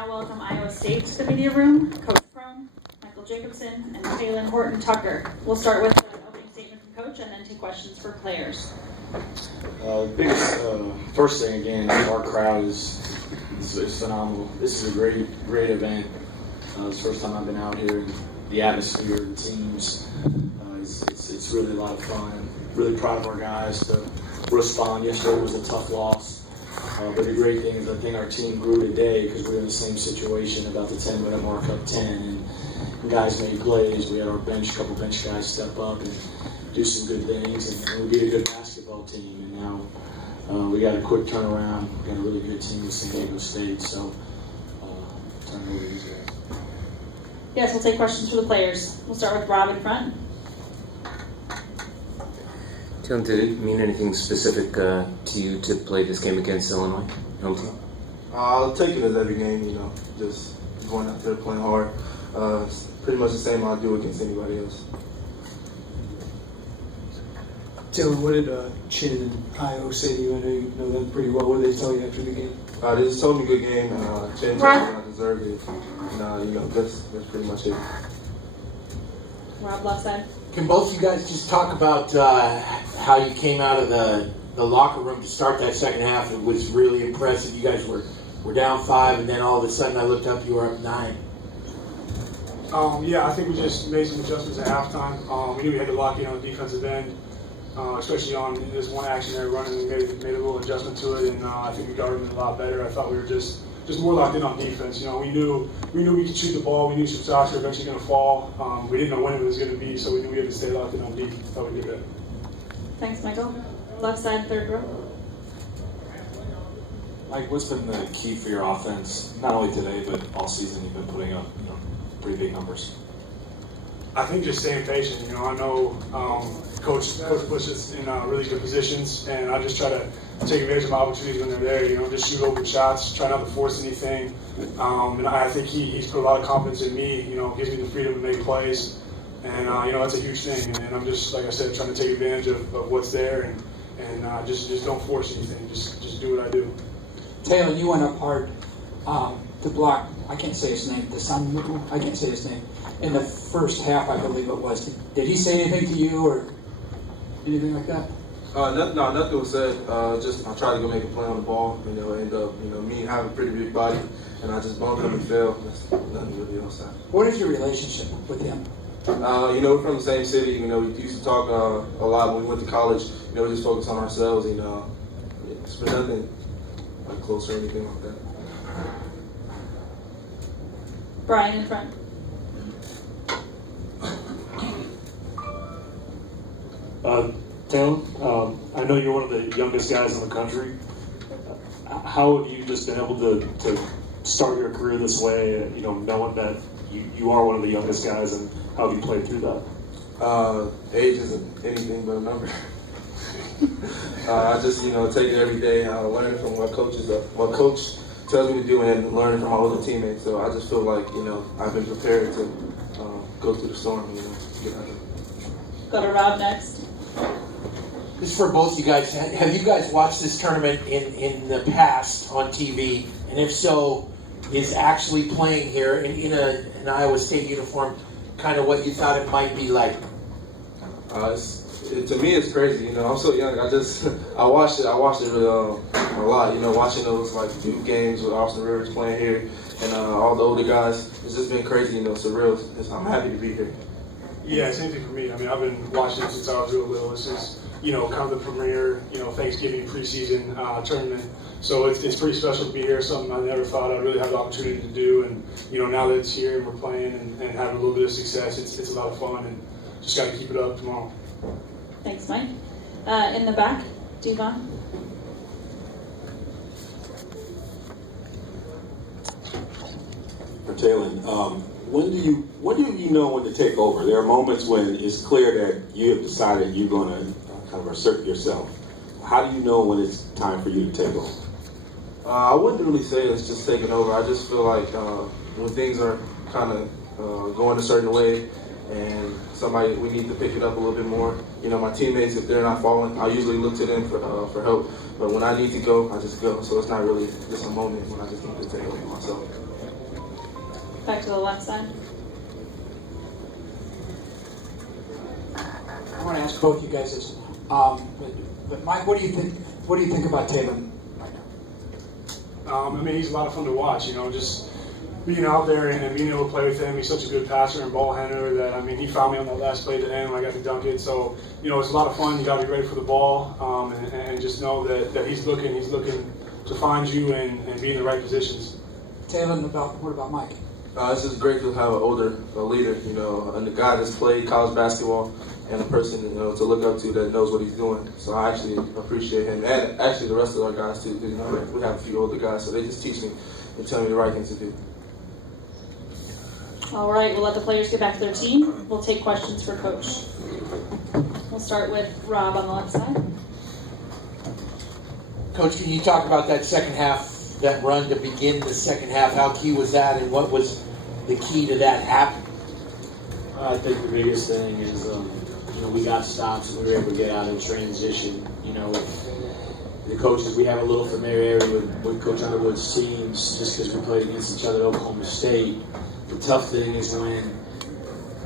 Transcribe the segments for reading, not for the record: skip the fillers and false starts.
now welcome Iowa State to the media room, Coach Brohm Michael Jacobson, and Talen Horton-Tucker. We'll start with an opening statement from Coach and then take questions for players. The biggest, first thing again, our crowd is phenomenal. This is a great event. It's the first time I've been out here. The atmosphere, the teams, it's really a lot of fun. I'm really proud of our guys to respond. Yesterday was a tough loss. But the great thing is I think our team grew today because we were in the same situation about the 10-minute mark, up 10, and guys made plays. We had our couple bench guys step up and do some good things, and we beat a good basketball team. And now we got a quick turnaround. We got a really good team with San Diego State. So turn it over to these guys. Yes, we'll take questions for the players. We'll start with Rob in front. Talen, did it mean anything specific to you to play this game against Illinois? I'll take it as every game, just going out there playing hard. It's pretty much the same I'll do against anybody else. Talen, what did Chin and Io say to you? I know you know them pretty well. What did they tell you after the game? They just told me good game. Chin told me I deserved it. And, that's pretty much it. Rob, left side. Can both of you guys just talk about how you came out of the locker room to start that second half? It was really impressive. You guys were down 5, and then all of a sudden I looked up, you were up 9. Yeah, I think we just made some adjustments at halftime. We knew we had to lock in on the defensive end, especially on this one action there running. We made a little adjustment to it, and I think we guarded it a lot better. I thought we were just more locked in on defense. We knew we could shoot the ball. We knew some shots were eventually going to fall. We didn't know when it was going to be, so we knew we had to stay locked in on defense. Thought we did that. Thanks, Michael. Left side, third row. Mike, what's been the key for your offense? Not only today, but all season. You've been putting up, pretty big numbers. I think just staying patient. I know Coach puts us in really good positions, and I just try to take advantage of my opportunities when they're there. Just shoot open shots, try not to force anything. And I think he's put a lot of confidence in me. Gives me the freedom to make plays, and that's a huge thing. And I'm just, like I said, trying to take advantage of what's there, and just don't force anything. Just do what I do. Talen, you went up hard to block. I can't say his name. I can't say his name. In the first half, I believe it was. Did he say anything to you or anything like that? Nothing was said. Just I tried to go make a play on the ball. End up, me having a pretty big body, and I just bumped him and fell. That's nothing really else. What is your relationship with him? We're from the same city. We used to talk a lot when we went to college. We just focused on ourselves. It's been nothing like close or anything like that. Brian in front. Talen, I know you're one of the youngest guys in the country. How have you just been able to start your career this way, knowing that you are one of the youngest guys, and how have you played through that? Age isn't anything but a number. I just, take it every day, learning from what coach tells me to do, and learning from my other teammates. So I just feel like, I've been prepared to go through the storm, get out of it. Go to Rob next. This is for both you guys. Have you guys watched this tournament in the past on TV? And if so, is actually playing here in an Iowa State uniform kind of what you thought it might be like? To me, it's crazy. I'm so young. I watched it a lot. Watching those few games with Austin Rivers playing here, and all the older guys. It's just been crazy. Surreal. I'm happy to be here. Yeah, same thing for me. I've been watching it since I was real little. It's just kind of the premiere, Thanksgiving preseason tournament. So it's pretty special to be here. Something I never thought I'd really have the opportunity to do. And now that it's here and we're playing and having a little bit of success, it's a lot of fun, and just got to keep it up tomorrow. Thanks, Mike. In the back, Devon. Talen, when do you know when to take over? There are moments when it's clear that you have decided you're going to kind of assert yourself. How do you know when it's time for you to take over? I wouldn't really say it's just taking over. I just feel like when things are kind of going a certain way, and we need to pick it up a little bit more. My teammates, if they're not following, I usually look to them for help. But when I need to go, I just go. So it's not really just a moment when I just need to take over myself. Back to the left side. I want to ask both you guys this. But Mike, what do you think? What do you think about Talen right now? I mean, he's a lot of fun to watch. You know, just being out there and being able to play with him. He's such a good passer and ball handler that, I mean, he found me on that last play at the end when I got to dunk it. So, you know, it's a lot of fun. You got to be ready for the ball, and just know that he's looking to find you and be in the right positions. Talen, what about Mike? It's just great to have an older leader, you know, and a guy that's played college basketball and a person, you know, to look up to that knows what he's doing. So I actually appreciate him, and actually the rest of our guys too. You know, we have a few older guys, so they just teach me and tell me the right thing to do. All right, we'll let the players get back to their team. We'll take questions for Coach. We'll start with Rob on the left side. Coach, can you talk about that second half, that run to begin the second half? How key was that, and what was the key to that happening? I think the biggest thing is, you know, we got stops and we were able to get out in transition. You know, the coaches, we have a little familiarity with Coach Underwood's teams just because we played against each other at Oklahoma State. The tough thing is when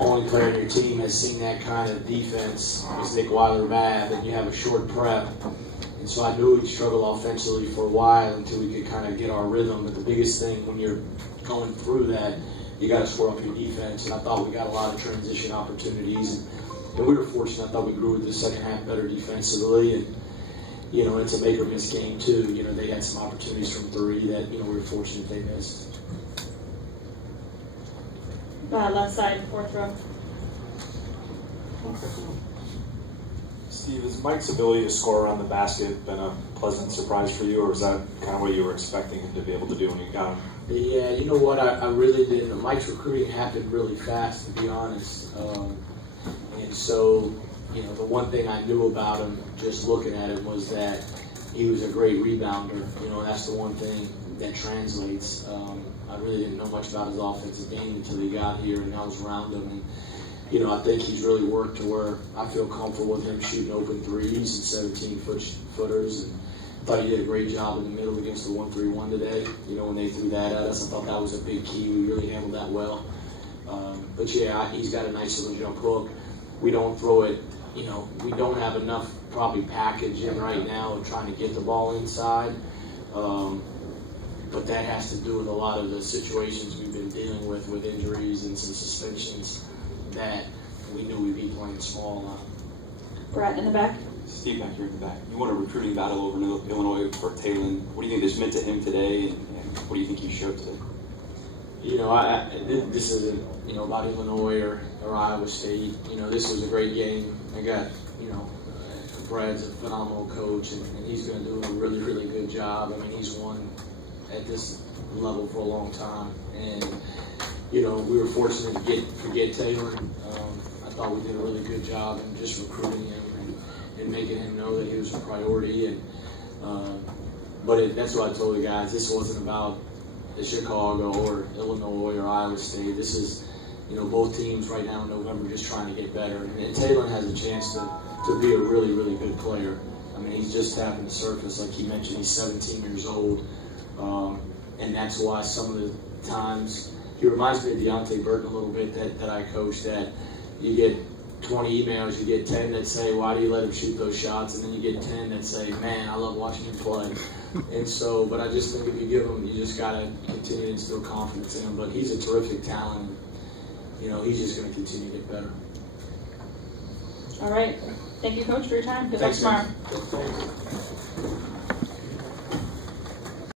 only player on your team has seen that kind of defense is Nick Weiler-Babb, and you have a short prep. And so I knew we'd struggle offensively for a while until we could kind of get our rhythm. But the biggest thing when you're going through that, you got to score up your defense. And I thought we got a lot of transition opportunities. And we were fortunate. I thought we grew with the second half better defensively. And, you know, it's a make or miss game, too. You know, they had some opportunities from three that, you know, we were fortunate they missed. Left side, fourth row. Steve, has Mike's ability to score around the basket been a pleasant surprise for you, or was that kind of what you were expecting him to be able to do when you got him? Yeah, you know what, I really didn't. Mike's recruiting happened really fast, to be honest. And so, you know, the one thing I knew about him, just looking at him, was that he was a great rebounder. You know, that's the one thing that translates. I really didn't know much about his offensive game until he got here, and I was around him. And, you know, I think he's really worked to where I feel comfortable with him shooting open threes and 17-footers. And I thought he did a great job in the middle against the 1-3-1 today. You know, when they threw that at us, I thought that was a big key. We really handled that well. But, yeah, he's got a nice little jump hook. We don't throw it, you know, we don't have enough probably package in right now of trying to get the ball inside. But that has to do with a lot of the situations we've been dealing with injuries and some suspensions that we knew we'd be playing small on. Brett in the back. Steve back here in the back. You won a recruiting battle over Illinois for Talen. What do you think this meant to him today, and what do you think he showed today? You know, this isn't, you know, about Illinois or Iowa State. You know, this was a great game. I got, you know, Brad's a phenomenal coach, and he's going to do a really, really good job. I mean, he's won at this level for a long time. And, you know, we were fortunate to get Taylor. I thought we did a really good job in just recruiting him and making him know that he was a priority. And but that's what I told the guys. This wasn't about Chicago or Illinois or Iowa State. This is, you know, both teams right now in November just trying to get better. And Talen has a chance to be a really, really good player. I mean, he's just tapping the surface. Like he mentioned, he's 17 years old. And that's why some of the times, he reminds me of Deontay Burton a little bit that I coached, that you get 20 emails, you get 10 that say, why do you let him shoot those shots? And then you get 10 that say, man, I love watching him play. And so, but I just think if you give him, you just got to continue to instill confidence in him. But he's a terrific talent. You know, he's just going to continue to get better. All right. Thank you, Coach, for your time. Good luck tomorrow. Thanks.